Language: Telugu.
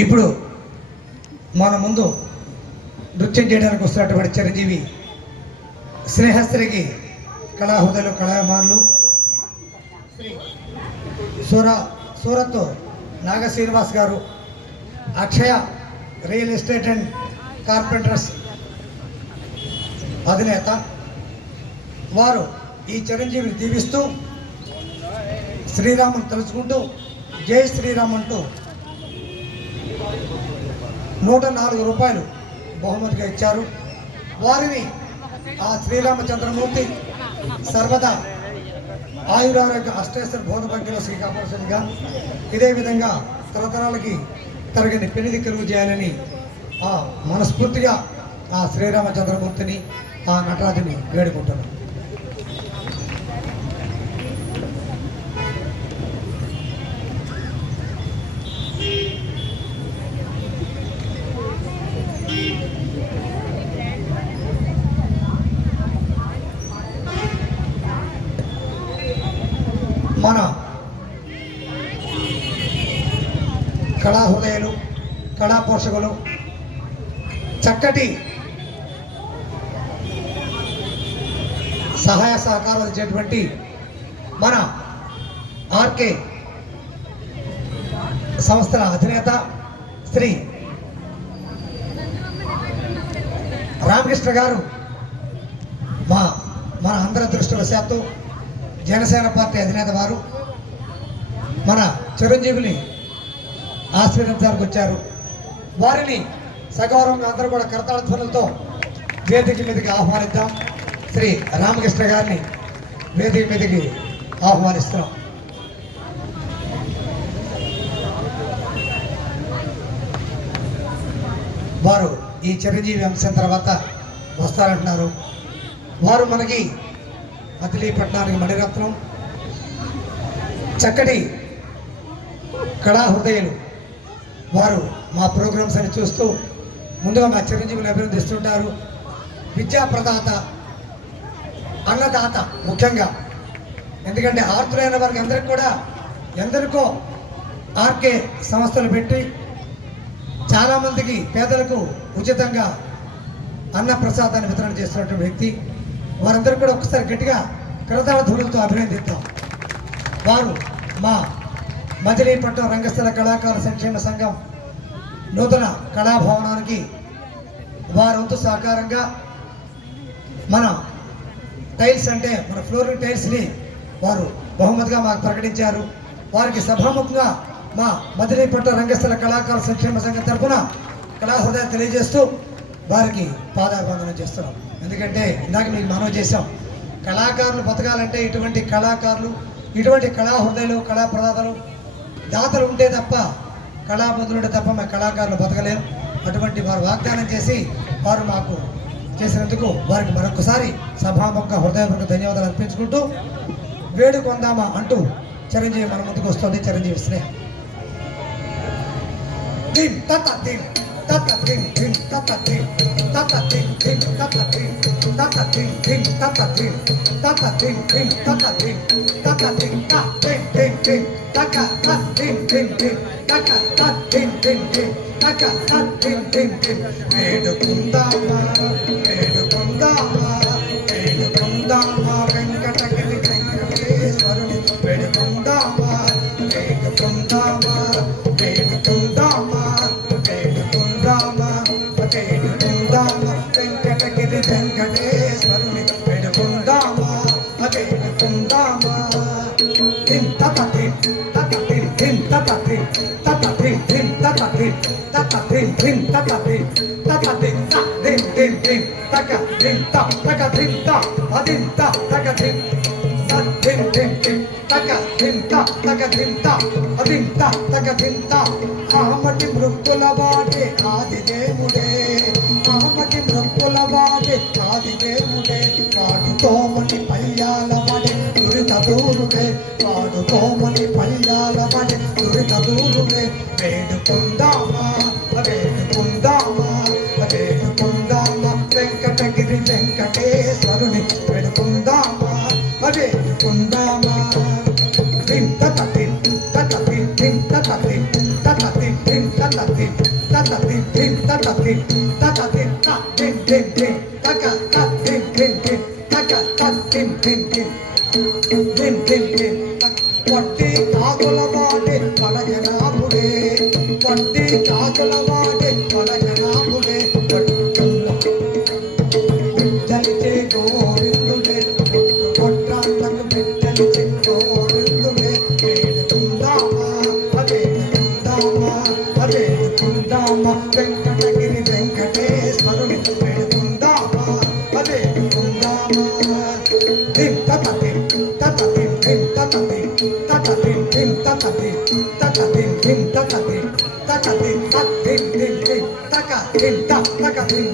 ఇప్పుడు మన ముందు నృత్యం చేయడానికి వస్తున్నటువంటి చిరంజీవి స్నేహస్త్రికి కళాహృదయులు కళామానులు సూరత్ నాగ శ్రీనివాస్ గారు, అక్షయ రియల్ ఎస్టేట్ అండ్ కార్పెంటర్స్ అధినేత, వారు ఈ చిరంజీవిని దీవిస్తూ శ్రీరాముని తలుచుకుంటూ జై శ్రీరామ్ అంటూ 104 రూపాయలు బహుమతిగా ఇచ్చారు. వారిని ఆ శ్రీరామచంద్రమూర్తి సర్వదా ఆయురారోగ్య అష్టేశ్వర బోధభంగిలో శ్రీకాపరశనిగా ఇదే విధంగా తరతరాలకి తరగని పెనిది కలుగు చేయాలని ఆ మనస్ఫూర్తిగా ఆ శ్రీరామచంద్రమూర్తిని ఆ నటరాజుని వేడుకుంటున్నాను. మన కళాహృదయులు కళా పోషకులు చక్కటి సహాయ సహకారాలు ఇచ్చేటువంటి మన ఆర్కే సంస్థల అధినేత శ్రీ రామకృష్ణ గారు మన అందరి దృష్టివశాత్తు జనసేన పార్టీ అధినేత వారు మన చిరంజీవిని ఆశీర్వదించడానికి వచ్చారు. వారిని సగౌరవంగా అందరూ కూడా కరతాళ ధ్వనులతో వేదిక మీదకి ఆహ్వానిద్దాం. శ్రీ రామకృష్ణ గారిని వేదిక మీదకి ఆహ్వానిస్తున్నాం. వారు ఈ చిరంజీవి అంశం తర్వాత వస్తారంటున్నారు. వారు మనకి మచిలీపట్నానికి మణిరత్నం, చక్కటి కళాహృదయులు. వారు మా ప్రోగ్రామ్స్ అని చూస్తూ ముందుగా మా చిరంజీవిని అభినందిస్తుంటారు. విద్యాప్రదాత, అన్నదాత ముఖ్యంగా, ఎందుకంటే ఆర్తులైన వారికి అందరికీ కూడా ఎందరికో ఆర్కే సంస్థలు పెట్టి చాలామందికి పేదలకు ఉచితంగా అన్న ప్రసాదాన్ని వితరణ చేస్తున్నటువంటి వ్యక్తి. వారందరూ కూడా ఒకసారి గట్టిగా కరతాళ ధ్వనులతో అభినందిద్దాం. వారు మా మచిలీపట్నం రంగస్థల కళాకార సంక్షేమ సంఘం నూతన కళాభవనానికి వారంతు సహకారంగా మన టైల్స్ అంటే మన ఫ్లోరింగ్ టైల్స్ని వారు బహుమతిగా మాకు ప్రకటించారు. వారికి సభాముఖంగా మా మచిలీపట్నం రంగస్థల కళాకార సంక్షేమ సంఘం తరఫున కళాహృదయం తెలియజేస్తూ వారికి పాదాభివందనం చేస్తున్నాం. ఎందుకంటే ఇందాక మీకు మనవి చేశాం, కళాకారులు బతకాలంటే ఇటువంటి కళాకారులు, ఇటువంటి కళాహృదయాలు, కళా ప్రదాతలు, దాతలు ఉంటే తప్ప, కళాబంధులు ఉంటే తప్ప మా కళాకారులు బతకలేం. అటువంటి వారు వాగ్దానం చేసి వారు మాకు చేసినందుకు వారికి మరొకసారి సభాముఖ హృదయపూర్వక ధన్యవాదాలు అర్పించుకుంటూ వేడుకొందామా అంటూ చిరంజీవి మన ముందుకు వస్తుంది. చిరంజీవి స్నేహం వేడుకుందామా వేడుకుందామా వేడుకుందామా వెంకటగిరి వెంకటేశ్వరుని వేడుకుందామా వేడుకుందామా వేడుకుందామా వేడుకుందామా వేడుకుందామా వెంకటగిరి వెంకటేశ్వరుని వేడుకుందామా వేడుకుందామా ఆమటి మృక్కుల వాడే ఆదిదేవుడే, ఆమటి మృక్కుల వాడే ఆదిదేవుడే, పాడుతోమని పయ్యాల వడే దురిత దూరుడే, పాడుతోమని పయ్యాల వడే దురిత దూరుడే. వేడుకుందామా వేడుకుందామా వేడుకుందామా వెంకటగిరి వెంకటేశ్వరుని వేడుకుందామా వేడుకుందామా. Tin, దిన్ దిన్ దిన్ వట్టి కాకుల వాడే కళజనాభుడే వట్టి కాకుల వాడే కళజనాభుడే బిడ్డలిచే గోవిందుడే కొట్రాళ్ళకు బిడ్డలిచే గోవిందుడే వేడుకుందామా అదేడుకుందామా అదేడుకుందామా వెంకటగిరి వెంకటేశ్వరుని వేడుకుందామా అదేడుకుందామా దిం తతదిం తతదిం దిం తతదిం తతదిం దిం తతదిం తతదిం దిం తతదిం తతదిం తతదిం దిం దిం తక దిం తక దిం